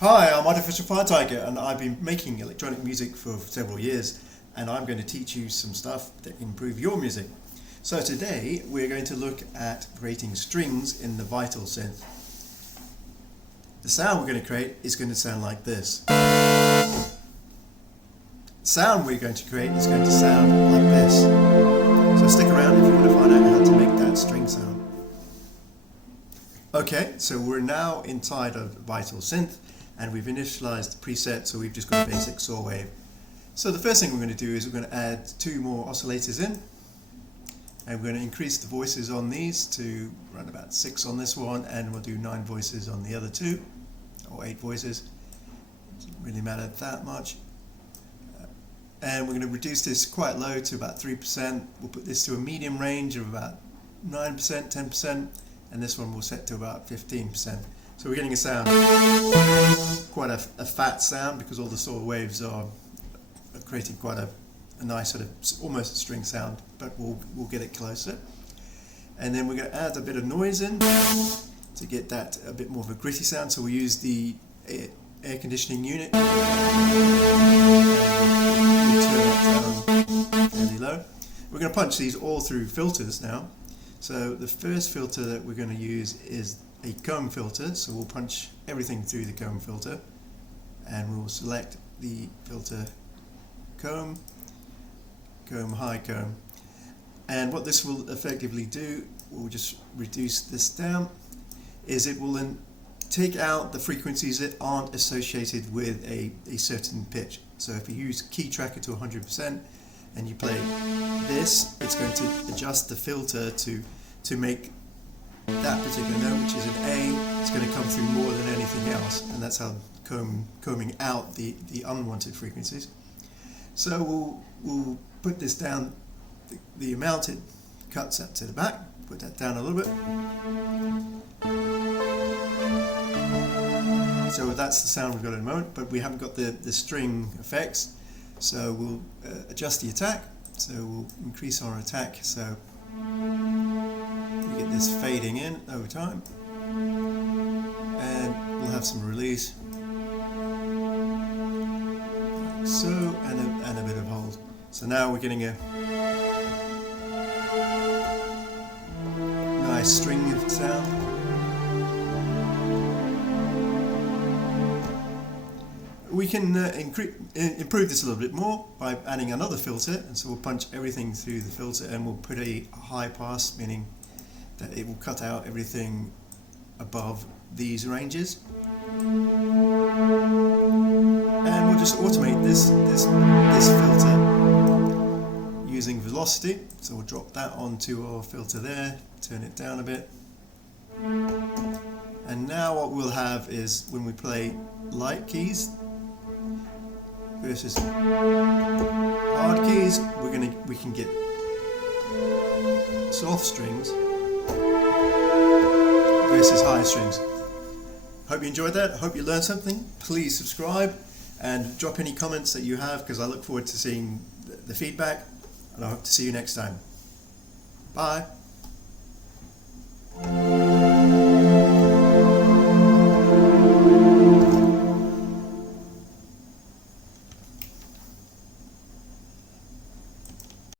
Hi, I'm Artificial Fire Tiger, and I've been making electronic music for several years, and I'm going to teach you some stuff that can improve your music. So today we're going to look at creating strings in the Vital synth. The sound we're going to create is going to sound like this. The sound we're going to create is going to sound like this. So stick around if you want to find out how to make that string sound. Okay, so we're now inside of Vital synth, and we've initialized the preset, so we've just got a basic saw wave. So the first thing we're going to do is we're going to add 2 more oscillators in, and we're going to increase the voices on these to around about 6 on this one, and we'll do 9 voices on the other 2, or 8 voices. Doesn't really matter that much. And we're going to reduce this quite low to about 3%. We'll put this to a medium range of about 9%, 10%, and this one we'll set to about 15%. So we're getting a sound, quite a fat sound, because all the saw waves are creating quite a nice sort of almost a string sound, but we'll get it closer. And then we're going to add a bit of noise in to get that a bit more of a gritty sound. So we'll use the air conditioning unit. We'll turn that down fairly low. We're going to punch these all through filters now. So the first filter that we're going to use is a comb filter, so we'll punch everything through the comb filter, and we'll select the filter comb, high comb, and what this will effectively do, we'll just reduce this down, is it will then take out the frequencies that aren't associated with a certain pitch. So if you use key tracker to 100% and you play this, it's going to adjust the filter to make that particular note, which is an A. It's going to come through more than anything else, and that's how combing out the unwanted frequencies. So we'll put this down, the amount it cuts up to the back, put that down a little bit. So that's the sound we've got at the moment, but we haven't got the string effects, so we'll adjust the attack. So we'll increase our attack, so we get this fading in over time, and we'll have some release, like so, and a bit of hold. So now we're getting a nice string of sound. We can improve this a little bit more by adding another filter, and so we'll punch everything through the filter, and we'll put a high pass, meaning that it will cut out everything above these ranges. And we'll just automate this filter using velocity. So we'll drop that onto our filter there, turn it down a bit. And now what we'll have is, when we play light keys versus hard keys, we can get soft strings versus high strings. Hope you enjoyed that. I hope you learned something. Please subscribe and drop any comments that you have, because I look forward to seeing the feedback, and I hope to see you next time. Bye.